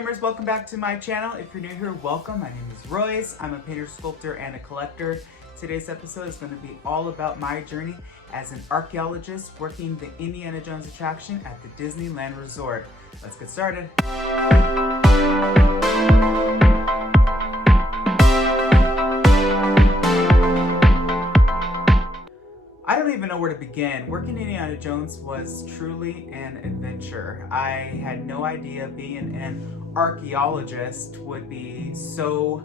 dreamers, welcome back to my channel. If you're new here, welcome. My name is Royce. I'm a painter, sculptor, and a collector. Today's episode is going to be all about my journey as an archaeologist working the Indiana Jones attraction at the Disneyland Resort. Let's get started. I don't even know where to begin. Working Indiana Jones was truly an adventure. I had no idea being an archaeologist would be so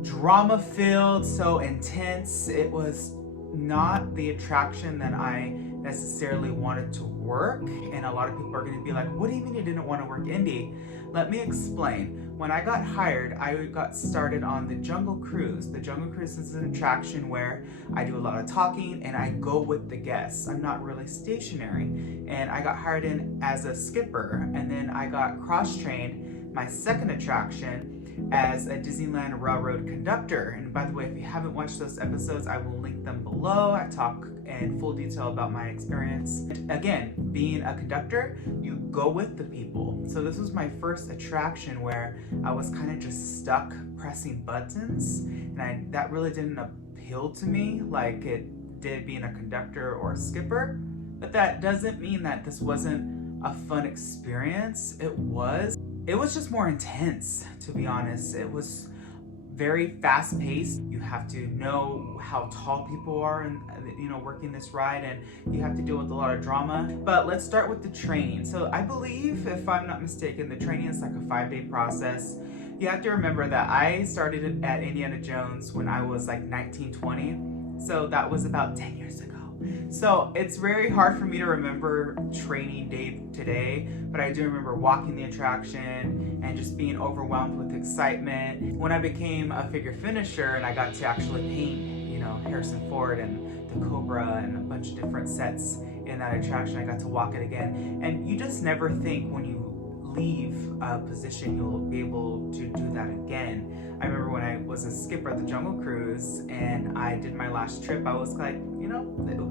drama-filled, so intense. It was not the attraction that I necessarily wanted to work, and a lot of people are going to be like, what do you mean you didn't want to work Indy? Let me explain. When I got hired, I got started on the Jungle Cruise. The Jungle Cruise is an attraction where I do a lot of talking and I go with the guests. I'm not really stationary. And I got hired in as a skipper, and then I got cross-trained my second attraction as a Disneyland Railroad conductor. And by the way, if you haven't watched those episodes, I will link them below. I talk in full detail about my experience. And again, being a conductor, you go with the people. So this was my first attraction where I was kind of just stuck pressing buttons, and that really didn't appeal to me like it did being a conductor or a skipper. But that doesn't mean that this wasn't a fun experience. It was just more intense, to be honest. It was very fast-paced. You have to know how tall people are and working this ride, and you have to deal with a lot of drama. But let's start with the training. So I believe, if I'm not mistaken, the training is like a 5-day process. You have to remember that I started at Indiana Jones when I was like 19, 20. So that was about 10 years ago. So it's very hard for me to remember training day to day, but I do remember walking the attraction and just being overwhelmed with excitement. When I became a figure finisher and I got to actually paint, Harrison Ford and the Cobra and a bunch of different sets in that attraction, I got to walk it again. And you just never think when you leave a position you'll be able to do that again. I remember when I was a skipper at the Jungle Cruise and I did my last trip, I was like,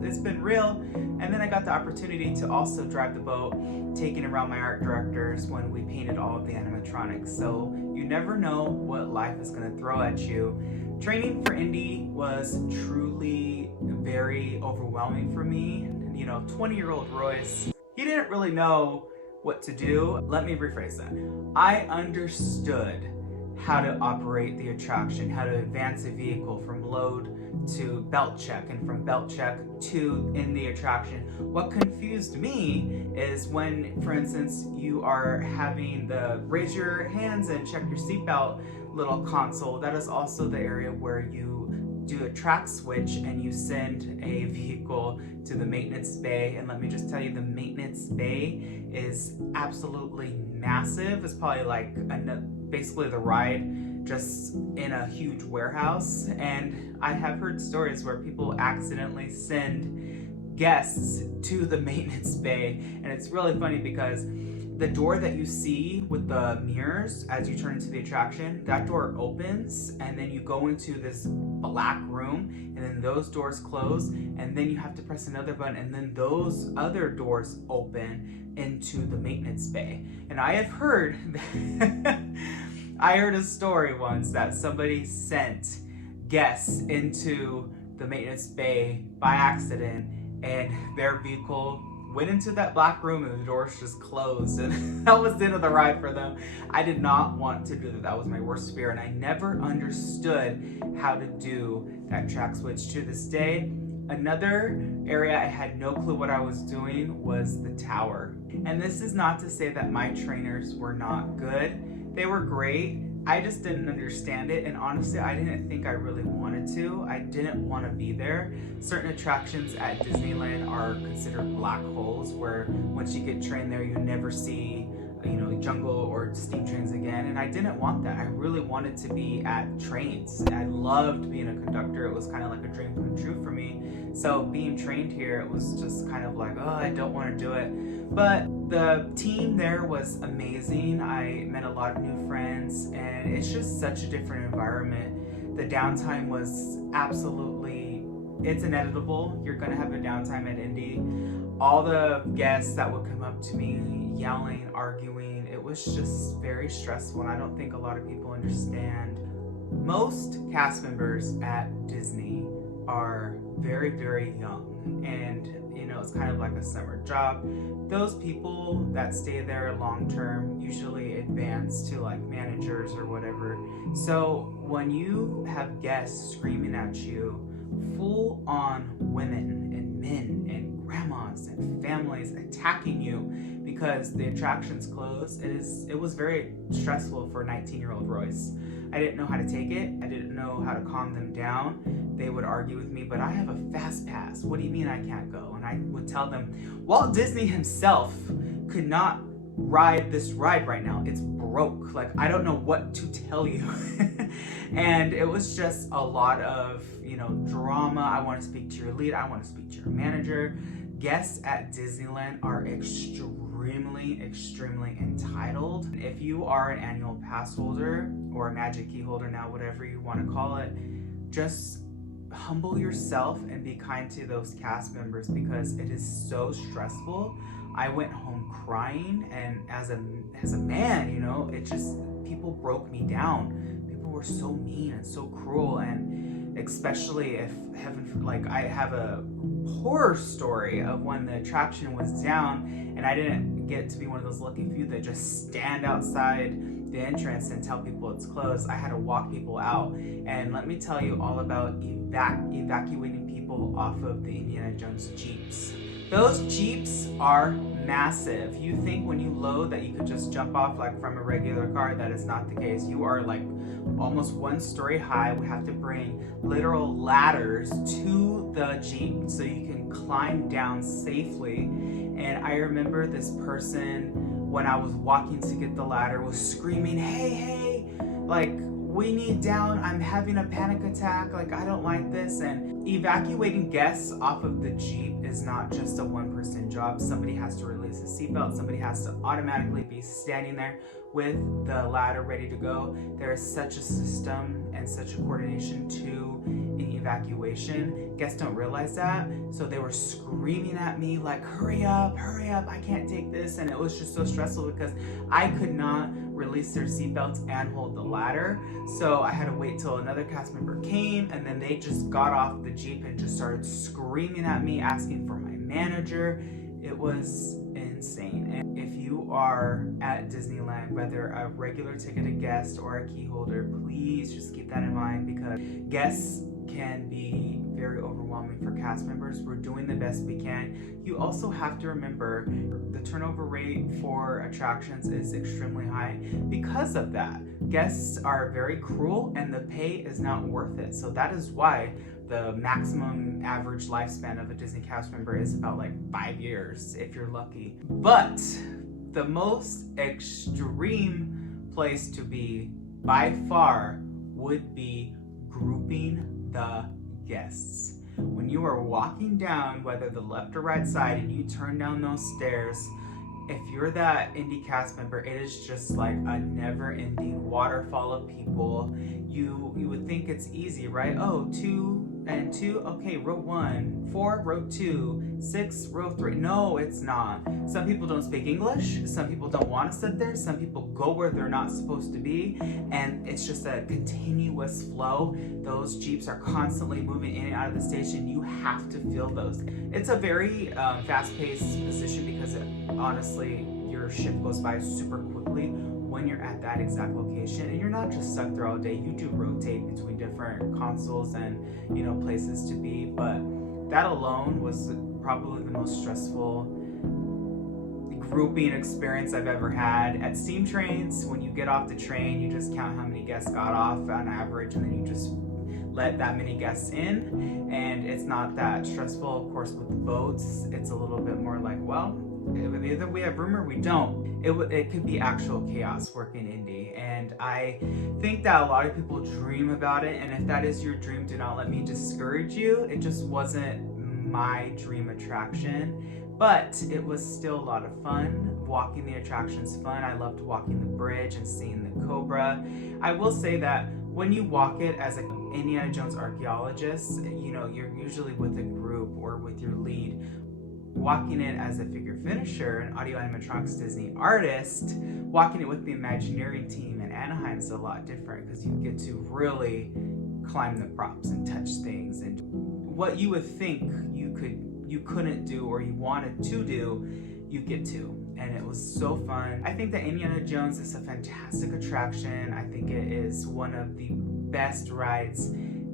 it's been real. And then I got the opportunity to also drive the boat, taking around my art directors when we painted all of the animatronics. So you never know what life is going to throw at you. Training for Indy was truly very overwhelming for me. 20-year-old Royce, he didn't really know what to do. Let me rephrase that. I understood how to operate the attraction, how to advance a vehicle from load to belt check, and from belt check to in the attraction. What confused me is when, for instance, you are having the raise your hands and check your seatbelt little console. That is also the area where you do a track switch and you send a vehicle to the maintenance bay. And let me just tell you, the maintenance bay is absolutely massive. It's probably like basically the ride just in a huge warehouse. And I have heard stories where people accidentally send guests to the maintenance bay. And it's really funny because the door that you see with the mirrors as you turn into the attraction, that door opens and then you go into this black room, and then those doors close, and then you have to press another button, and then those other doors open into the maintenance bay. And I have heard I heard a story once that somebody sent guests into the maintenance bay by accident, and their vehicle went into that black room and the doors just closed, and that was the end of the ride for them. I did not want to do that. That was my worst fear, and I never understood how to do that track switch to this day. Another area I had no clue what I was doing was the tower. And this is not to say that my trainers were not good. They were great. I just didn't understand it, and honestly, I didn't think I really wanted to. I didn't want to be there. Certain attractions at Disneyland are considered black holes, where once you get trained there, you never see jungle or steam trains again, and I didn't want that. I really wanted to be at trains. I loved being a conductor. It was kind of like a dream come true for me. So being trained here, it was just kind of like, oh, I don't want to do it. But the team there was amazing. I met a lot of new friends, and it's just such a different environment. The downtime was absolutely, it's inevitable. You're gonna have a downtime at Indy. All the guests that would come up to me yelling, arguing, it was just very stressful, and I don't think a lot of people understand. Most cast members at Disney are very, very young, and it's kind of like a summer job. Those people that stay there long term usually advance to like managers or whatever. So when you have guests screaming at you, full on women and men and grandmas and families attacking you because the attraction's closed, it was very stressful for 19-year-old Royce. I didn't know how to take it. I didn't know how to calm them down. They would argue with me, but I have a fast pass. What do you mean I can't go? And I would tell them, Walt Disney himself could not ride this ride right now. It's broke. Like, I don't know what to tell you. And it was just a lot of, drama. I want to speak to your lead. I want to speak to your manager. Guests at Disneyland are extremely entitled. If you are an annual pass holder or a magic key holder now, whatever you want to call it, just humble yourself and be kind to those cast members because it is so stressful. I went home crying, and as a man, it just, people broke me down. People were so mean and so cruel, and especially if I have a horror story of when the attraction was down and I didn't get to be one of those lucky few that just stand outside the entrance and tell people it's closed. I had to walk people out, and let me tell you all about evacuating people off of the Indiana Jones Jeeps. Those Jeeps are massive. You think when you load that you could just jump off like from a regular car. That is not the case. You are like almost 1 story high. We have to bring literal ladders to the Jeep so you can climb down safely. And I remember this person, when I was walking to get the ladder, was screaming, hey, like, we need down, I'm having a panic attack, like, I don't like this. And evacuating guests off of the Jeep is not just a one-person job. Somebody has to release the seatbelt, somebody has to automatically be standing there with the ladder ready to go. There is such a system and such a coordination to an evacuation. Guests don't realize that, so they were screaming at me like, hurry up, I can't take this. And it was just so stressful because I could not release their seatbelts and hold the ladder. So I had to wait till another cast member came, and then they just got off the Jeep and just started screaming at me, asking for my manager. It was insane. And if you are at Disneyland, whether a regular ticketed guest or a key holder, please just keep that in mind, because guests can be very overwhelming for cast members. We're doing the best we can. You also have to remember the turnover rate for attractions is extremely high because of that. Guests are very cruel and the pay is not worth it. So that is why the maximum average lifespan of a Disney cast member is about like 5 years if you're lucky. But the most extreme place to be by far would be grouping the guests. When you are walking down, whether the left or right side, and you turn down those stairs, if you're that indie cast member, it is just like a never-ending waterfall of people. You would think it's easy, right? Oh, 2 and 2, okay, row 1, 4, row 2, 6, row 3. No, it's not. Some people don't speak English. Some people don't want to sit there. Some people go where they're not supposed to be, and it's just a continuous flow. Those Jeeps are constantly moving in and out of the station. You have to feel those. It's a very fast-paced position because honestly, your shift goes by super quickly when you're at that exact location, and you're not just stuck there all day. You do rotate between different consoles and places to be, but that alone was probably the most stressful grouping experience I've ever had. At steam trains, when you get off the train, you just count how many guests got off on average, and then you just let that many guests in, and it's not that stressful. Of course, with the boats, it's a little bit more like, well, either we have room or we don't. It could be actual chaos working indie, and I think that a lot of people dream about it, and if that is your dream, do not let me discourage you. It just wasn't my dream attraction, but it was still a lot of fun. Walking the attraction's fun. I loved walking the bridge and seeing the Cobra. I will say that when you walk it as an Indiana Jones archaeologist, you're usually with a group or with your lead. walking it as a figure finisher, an audio animatronics Disney artist, walking it with the Imagineering team in Anaheim is a lot different because you get to really climb the props and touch things, and what you would think you couldn't do or you wanted to do, you get to. And it was so fun. I think that Indiana Jones is a fantastic attraction. I think it is one of the best rides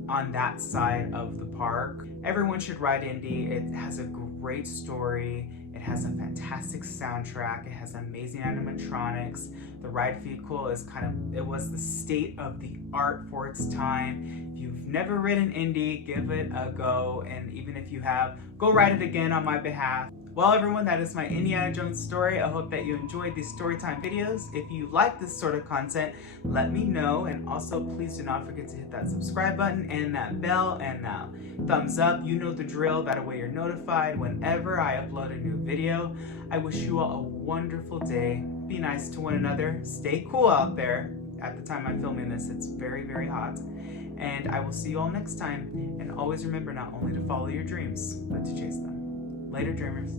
on that side of the park. Everyone should ride Indy. It has a great story. It has a fantastic soundtrack. It has amazing animatronics. The ride vehicle is it was the state of the art for its time. If you've never ridden Indy, give it a go. And even if you have, go ride it again on my behalf. Well, everyone, that is my Indiana Jones story. I hope that you enjoyed these storytime videos. If you like this sort of content, let me know. And also, please do not forget to hit that subscribe button and that bell and that thumbs up. You know the drill. That way you're notified whenever I upload a new video. I wish you all a wonderful day. Be nice to one another. Stay cool out there. At the time I'm filming this, it's very, very hot. And I will see you all next time. And always remember not only to follow your dreams, but to chase them. Later, dreamers.